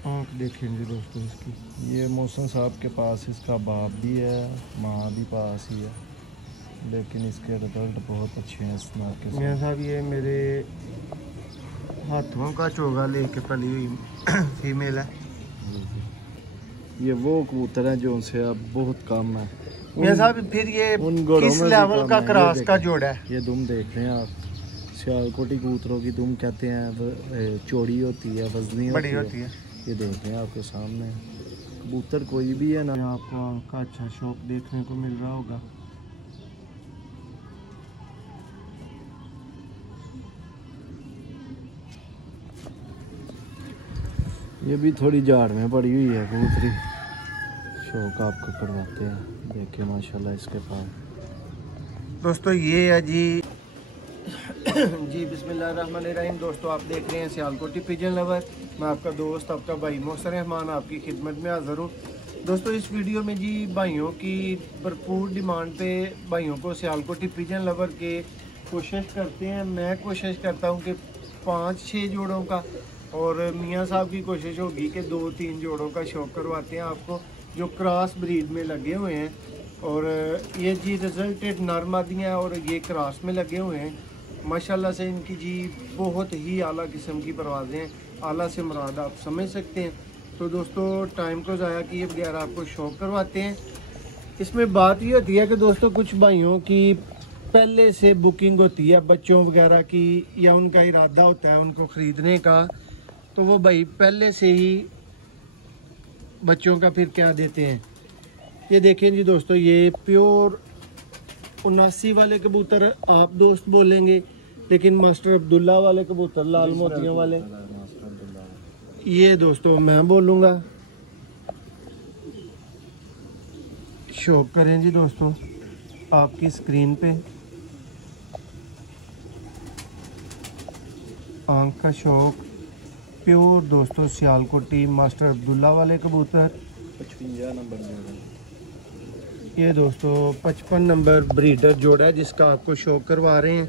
आँख देखें जी दोस्तों इसकी। ये मोहसिन साहब के पास इसका बाप भी है, माँ भी पास ही है, लेकिन इसके रिजल्ट बहुत अच्छे हैं इस नर के मियाँ साथ। साहब ये मेरे हाथों का चोगा लेके पली हुई फीमेल है। ये वो कबूतर हैं जो उनसे अब बहुत कम है। मियाँ साहब फिर ये उन घोड़ों किस में भी लेवल कम का है। क्रॉस का जोड़ा है? ये दुम देख रहे हैं आप, सियालकोटी कबूतरों की दुम कहते हैं, चौड़ी होती है, वजनी बड़ी होती है। ये देख रहे हैं आपके सामने। कबूतर कोई भी है ना, आपको आँख का अच्छा शौक देखने को मिल रहा होगा। ये भी थोड़ी झाड़ में पड़ी हुई है कबूतरी। शौक आपको करवाते हैं, देखिए माशाल्लाह इसके पास। दोस्तों ये है जी जी बिस्मिल्लाहिर्रहमानिर्रहीम। दोस्तों आप देख रहे हैं सियालकोटी पिजन लवर। मैं आपका दोस्त, आपका भाई मोहसिन रहमान आपकी खिदमत में हाज़िर हूँ। दोस्तों इस वीडियो में जी भाइयों की भरपूर डिमांड पे भाइयों को सियालकोटी पिजन लवर के कोशिश करते हैं। मैं कोशिश करता हूँ कि 5-6 जोड़ों का, और मियाँ साहब की कोशिश होगी कि 2-3 जोड़ों का शौक करवाते हैं आपको, जो क्रॉस ब्रीड में लगे हुए हैं। और ये जी रिजल्टेड नर मादियाँ और ये क्रॉस में लगे हुए हैं। माशाल्लाह से इनकी जी बहुत ही आला किस्म की परवाज़ें हैं। आला से मुराद आप समझ सकते हैं। तो दोस्तों टाइम को ज़ाया किए बगैर आपको शौक करवाते हैं। इसमें बात ये होती है कि दोस्तों कुछ भाइयों की पहले से बुकिंग होती है बच्चों वगैरह की, या उनका इरादा होता है उनको ख़रीदने का, तो वो भाई पहले से ही बच्चों का फिर क्या देते हैं। ये देखें जी दोस्तों, ये प्योर 79 वाले कबूतर आप दोस्त बोलेंगे, लेकिन मास्टर अब्दुल्ला वाले कबूतर लाल मोतियों वाले ये दोस्तों मैं बोलूँगा। शौक करें जी दोस्तों आपकी स्क्रीन पे आँख का शौक प्योर दोस्तों सियालकोटी मास्टर अब्दुल्ला वाले कबूतर 55 नंबर जोड़ा। ये दोस्तों 55 नंबर ब्रीडर जोड़ा है जिसका आपको शौक करवा रहे हैं।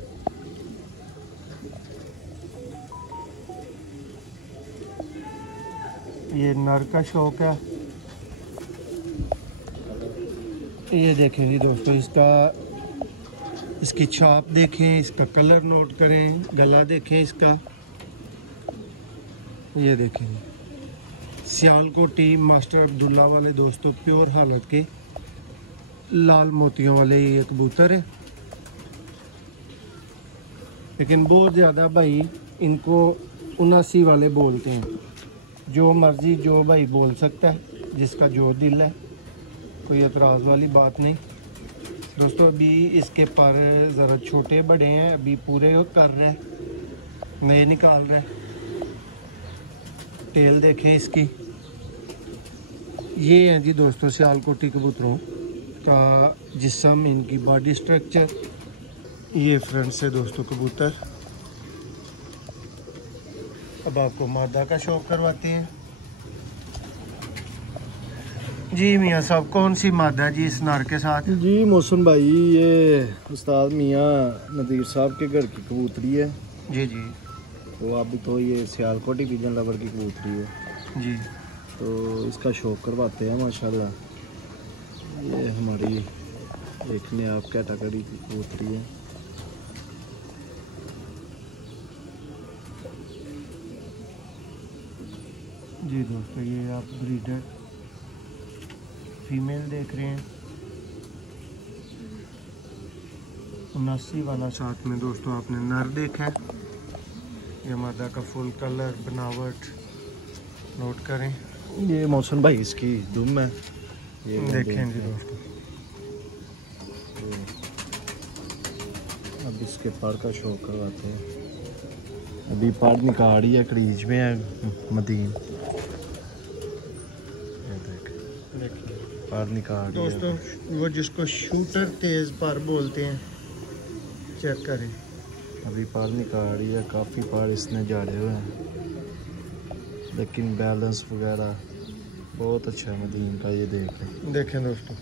ये नर का शौक है। ये देखें जी दोस्तों इसकी छाप देखें, इसका कलर नोट करें, गला देखें इसका। ये देखें सियालकोटी मास्टर अब्दुल्ला वाले दोस्तों प्योर हालत के लाल मोतियों वाले ये कबूतर है। लेकिन बहुत ज़्यादा भाई इनको 79 वाले बोलते हैं। जो मर्ज़ी जो भाई बोल सकता है, जिसका जो दिल है, कोई एतराज़ वाली बात नहीं। दोस्तों अभी इसके पर ज़रा छोटे बड़े हैं, अभी पूरे कर रहे हैं, नए निकाल रहे हैं। टेल देखें इसकी। ये हैं जी दोस्तों सियालकोटी कबूतरों का जिस्म, इनकी बॉडी स्ट्रक्चर। ये फ्रंट से दोस्तों कबूतर। अब आपको मादा का शौक करवाते हैं। जी मियाँ साहब कौन सी मादा जी इस नर के साथ? जी मोहसिन भाई, ये उस्ताद मियाँ नदीर साहब के घर की कबूतरी है। जी जी तो अभी तो ये सियालकोटी पिजन लवर की कबूतरी है जी। तो इसका शौक करवाते हैं माशाल्लाह। ये हमारी एक नयाब कैटेगरी की कबूतरी है। जी दोस्तों ये आप ब्रीडर फीमेल देख रहे हैं। 79 वाला साथ में दोस्तों आपने नर देखा है। ये मादा का फुल कलर बनावट नोट करें। ये मोहसिन भाई इसकी दुम है, ये देखें जी दोस्तों। अब इसके पर का शौक करवाते हैं। अभी पर निकाली है, क्रीज में है मदीन। ये देखिए पर निकाल दोस्तों वो जिसको शूटर तेज पर बोलते हैं, चेक करें। अभी पर निकाली है, काफ़ी पर इसने झाड़े हुए हैं, लेकिन बैलेंस वगैरह बहुत अच्छा है मदीन का। ये देखें दोस्तों,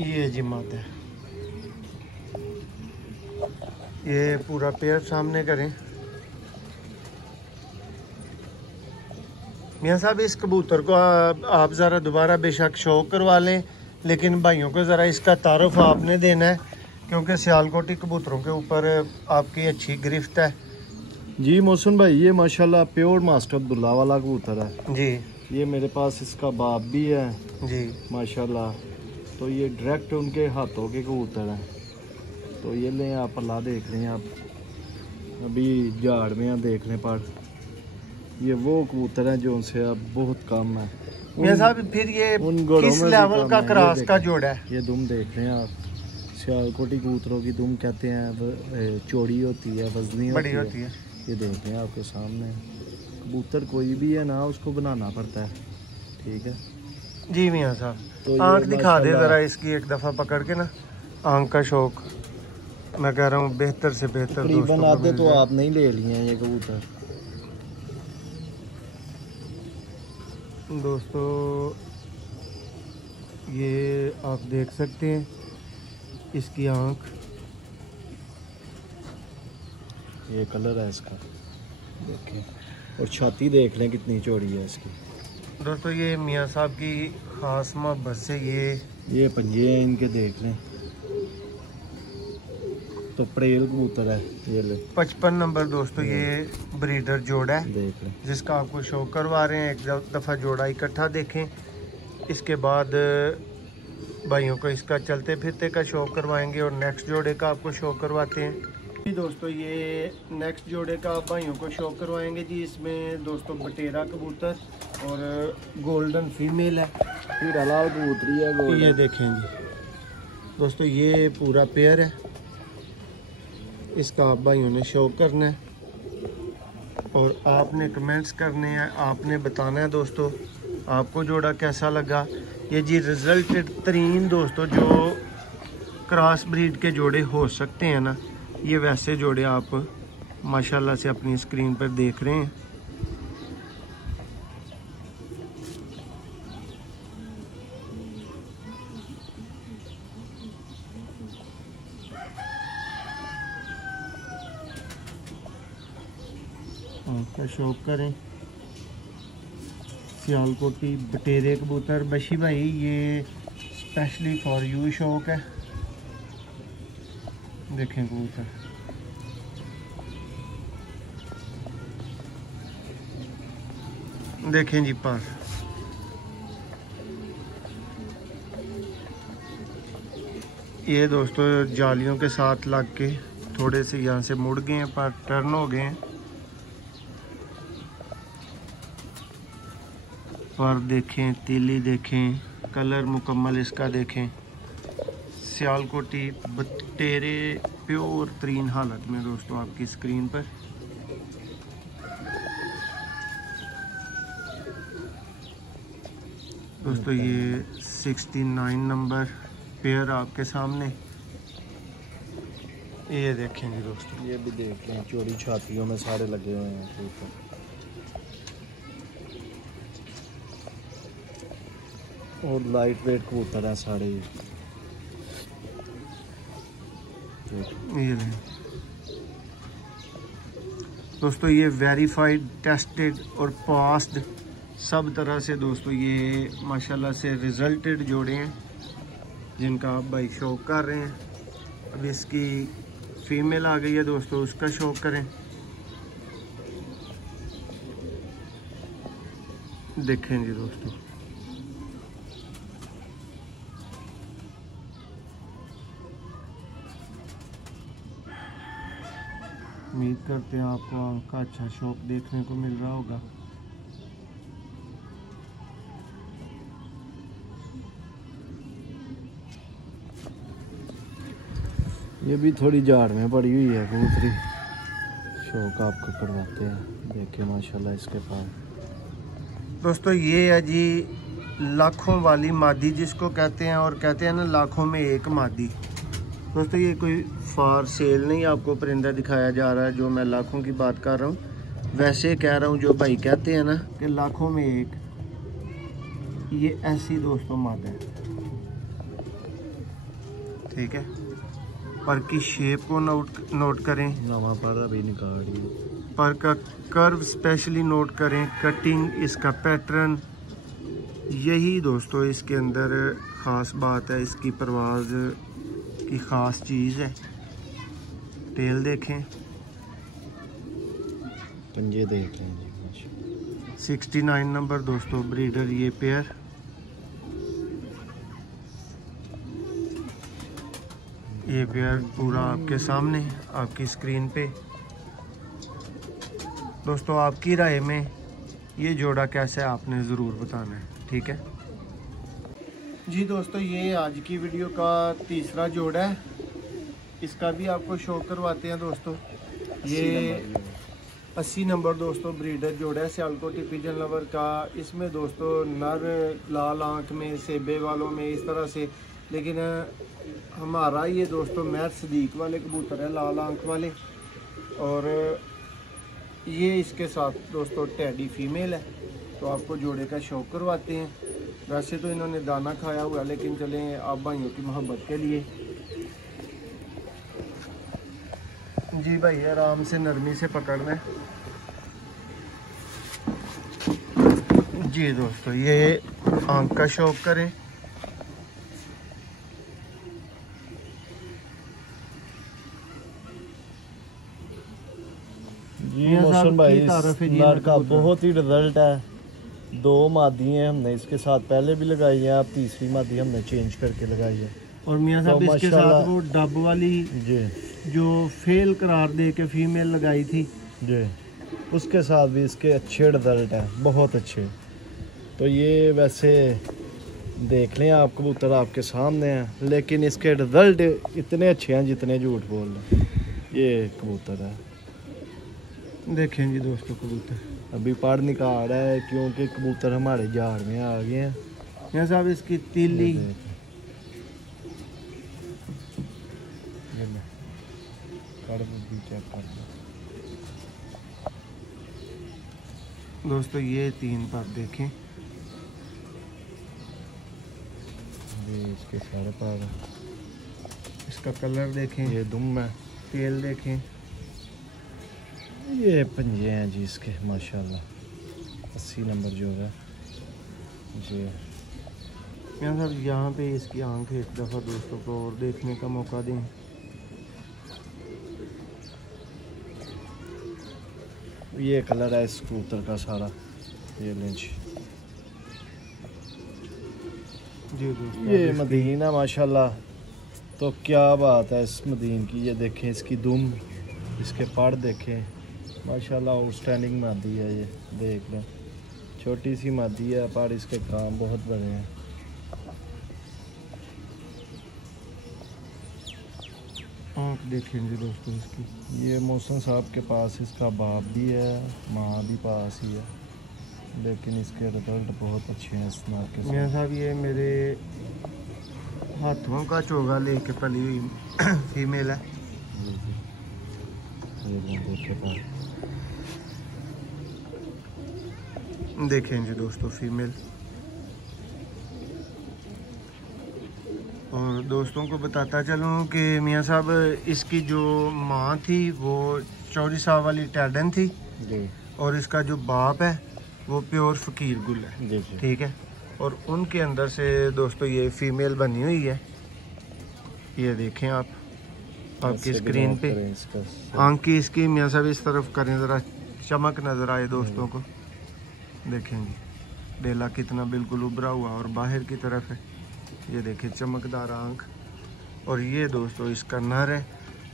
ये जी मादा है। ये पूरा पेयर सामने करें। मियाँ साहब इस कबूतर को आप ज़रा दोबारा बेशक शौक करवा लें, लेकिन भाइयों को ज़रा इसका तारुफ आपने देना है, क्योंकि सियालकोटी कबूतरों के ऊपर आपकी अच्छी गिरफ्त है। जी मोहसिन भाई, ये माशाल्लाह प्योर मास्टर अब्दुल्ला वाला कबूतर है जी ये। मेरे पास इसका बाप भी है जी माशाल्लाह। तो ये डायरेक्ट उनके हाथों के कबूतर हैं। तो ये लें आप, अल्लाह देख रहे हैं आप, अभी झाड़ में हैं देखने पर। ये वो कबूतर हैं जो उनसे अब बहुत कम है। मियाँ साहब फिर ये उन घोड़ों किस में भी लेवल कम का है। ये क्रॉस का देखें, जोड़ा है? ये दुम देख रहे हैं आप, सियालकोटी कबूतरों की दुम कहते हैं, चौड़ी होती है, वजनी बड़ी होती है। ये देख रहे हैं आपके सामने। कबूतर कोई भी है ना, उसको बनाना पड़ता है, ठीक है जी मियाँ साहब। तो ये आँख दिखा दे माशाल्लाह- ज़रा इसकी एक दफ़ा पकड़ के ना, आँख का शौक मैं कह रहा हूँ बेहतर से बेहतर तकरीबन दोस्तों को आधे मिल तो जाए। आप नहीं ले लिए हैं ये कबूतर। दोस्तों ये आप देख सकते हैं इसकी आँख, ये कलर है इसका, देखिए। और छाती देख लें कितनी चौड़ी है इसकी। दोस्तों ये मियाँ साहब की ख़ास मोहब्बत से ये पंजे हैं इनके, देख लें। तो परेल कबूतर है ये, ले 55 नंबर दोस्तों ये ब्रीडर जोड़ा है, देख लें। जिसका आपको शो करवा रहे हैं। एक दफ़ा जोड़ा इकट्ठा देखें, इसके बाद भाइयों को इसका चलते फिरते का शो करवाएंगे और नेक्स्ट जोड़े का आपको शो करवाते हैं। जी दोस्तों ये नेक्स्ट जोड़े का आप भाइयों को शो करवाएंगे जी। इसमें दोस्तों बटेरा कबूतर और गोल्डन फीमेल है। फिर हलाल कबूतरी है गोल्डन। ये देखें जी दोस्तों, ये पूरा पेयर है। इसका आप भाइयों ने शो करना है और आपने कमेंट्स करने हैं, आपने बताना है दोस्तों आपको जोड़ा कैसा लगा। ये जी रिजल्टेड तरीन दोस्तों जो क्रॉस ब्रीड के जोड़े हो सकते हैं ना, ये वैसे जोड़े आप माशाल्लाह से अपनी स्क्रीन पर देख रहे हैं। आपका शौक करें सियालकोटी बटेरे कबूतर। बशी भाई ये स्पेशली फॉर यू शौक है। देखें कबूतर, देखें जी पर। ये दोस्तों जालियों के साथ लग के थोड़े से यहाँ से मुड़ गए हैं, पर टर्न हो गए हैं। पर देखें, तीली देखें, कलर मुकम्मल इसका देखें। सियालकोटी बटेरे प्योर तरीन हालत में दोस्तों आपकी स्क्रीन पर। दोस्तों ये 69 नंबर पेयर आपके सामने। ये देखें जी दोस्तों, ये भी देख लें, चोरी छातियों में सारे लगे हुए हैं ऊपर। और लाइट वेट कबूतर हैं सारे। ये दोस्तों ये वेरीफाइड, टेस्टेड और पास्ड सब तरह से दोस्तों ये माशाल्लाह से रिजल्टेड जोड़े हैं, जिनका आप भाई शौक कर रहे हैं। अब इसकी फीमेल आ गई है दोस्तों, उसका शौक करें। देखें जी दोस्तों, उम्मीद करते हैं आपको आपका अच्छा शौक देखने को मिल रहा होगा। ये भी थोड़ी झाड़ में पड़ी हुई है कबूतरी, शौक आपको करवाते हैं। देखिए माशाल्लाह इसके पास दोस्तों ये है जी लाखों वाली मादी जिसको कहते हैं, और कहते हैं ना लाखों में एक मादी। दोस्तों ये कोई फॉर सेल नहीं आपको परिंदा दिखाया जा रहा है जो मैं लाखों की बात कर रहा हूँ। वैसे कह रहा हूँ जो भाई कहते हैं ना कि लाखों में एक, ये ऐसी दोस्तों मादा है, ठीक है। पर की शेप को नोट करें। नवा पर अभी निकाल रही है। पर का कर्व स्पेशली नोट करें, कटिंग, इसका पैटर्न, यही दोस्तों इसके अंदर ख़ास बात है, इसकी परवाज़ की ख़ास चीज़ है। टेल देखें, पंजे देख लें जी। 69 नंबर दोस्तों ब्रीडर ये पेयर। ये पेयर पूरा आपके सामने आपकी स्क्रीन पे। दोस्तों आपकी राय में ये जोड़ा कैसा है आपने ज़रूर बताना है, ठीक है जी। दोस्तों ये आज की वीडियो का तीसरा जोड़ा है, इसका भी आपको शो करवाते हैं दोस्तों। ये 80 नंबर दोस्तों ब्रीडर जोड़ा है सियालकोटी पिजन लवर का। इसमें दोस्तों नर लाल आंख में, सेबे वालों में इस तरह से, लेकिन हमारा ये दोस्तों महर सदीक वाले कबूतर है, लाल आंख वाले। और ये इसके साथ दोस्तों टैडी फीमेल है। तो आपको जोड़े का शौक करवाते हैं। वैसे तो इन्होंने दाना खाया हुआ, लेकिन चलें आप भाइयों की मोहब्बत के लिए। जी भाई आराम से नरमी से पकड़ना है जी। दोस्तों ये आंख का शौक करें। जी मोहसिन भाई नर का बहुत ही रिजल्ट है। 2 मादी हैं हमने इसके साथ पहले भी लगाई है, अब तीसरी मादी हमने चेंज करके लगाई है। और मियां साहब तो इसके साथ वो डब वाली जी जो फेल करार दे के फीमेल लगाई थी जी, उसके साथ भी इसके अच्छे रिजल्ट हैं, बहुत अच्छे। तो ये वैसे देख लें आप कबूतर आपके सामने हैं, लेकिन इसके रिजल्ट इतने अच्छे हैं जितने झूठ बोल रहे हैं। ये कबूतर है, देखें जी दोस्तों कबूतर अभी पढ़ निकाल रहा है क्योंकि कबूतर हमारे झाड़ में आ गए हैं। मियां साहब इसकी तीली चेक कर दोस्तों, ये 3 पर देखें, इसके सारे पर इसका कलर देखें, ये दुम है, तेल देखें, ये पंजे हैं जी इसके माशाल्लाह। 80 नंबर जो है जी। मियां साहब यहाँ पे इसकी आंख एक दफ़ा दोस्तों को और देखने का मौका दें। ये कलर है इस कबूतर का सारा, ये लेंच जी दोस्तों। ये मदीन है माशाल्लाह। तो क्या बात है इस मदीन की, ये देखें इसकी दुम, इसके पड़ देखें माशाल्लाह आउटस्टैंडिंग मादी है। ये देख लें, छोटी सी मादी है पर इसके काम बहुत बड़े हैं। आँख देखें जी दोस्तों इसकी। ये मोहसिन साहब के पास इसका बाप भी है, माँ भी पास ही है, लेकिन इसके रिजल्ट बहुत अच्छे हैं इस नर के मियां साथ। साहब ये मेरे हाथों का चोगा लेके पली हुई फीमेल है। ये देखे पर देखें जी दोस्तों फीमेल। और दोस्तों को बताता चलूँ कि मियां साहब इसकी जो माँ थी वो 24 साल वाली टैडन थी, जी, और इसका जो बाप है वो प्योर फ़कीर गुल है, जी जी। ठीक है। और उनके अंदर से दोस्तों ये फीमेल बनी हुई है। ये देखें आप आपकी स्क्रीन पे आंख की इसकी। मियां साहब इस तरफ करें ज़रा, चमक नज़र आए दोस्तों को। देखेंगे डेला कितना बिल्कुल उभरा हुआ और बाहर की तरफ है। ये देखें चमकदार आंख। और ये दोस्तों इसका नर है।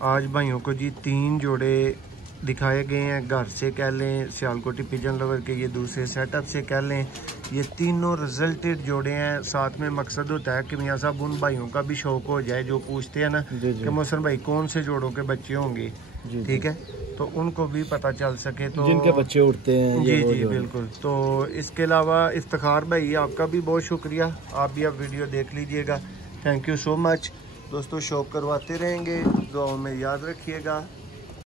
आज भाइयों को जी 3 जोड़े दिखाए गए हैं, घर से कह लें, सियालकोटी पिजन लवर के ये दूसरे सेटअप से कह लें, ये तीनों रिजल्टेड जोड़े हैं। साथ में मकसद होता है कि मियां साहब उन भाइयों का भी शौक हो जाए जो पूछते हैं ना कि मोहसिन भाई कौन से जोड़ों के बच्चे होंगे, ठीक है, तो उनको भी पता चल सके। तो जिनके बच्चे उड़ते हैं जी जी बिल्कुल। तो इसके अलावा इफ्तिखार भाई आपका भी बहुत शुक्रिया, आप भी अब वीडियो देख लीजिएगा। थैंक यू सो मच दोस्तों। शौक करवाते रहेंगे, दुआओं में याद रखिएगा।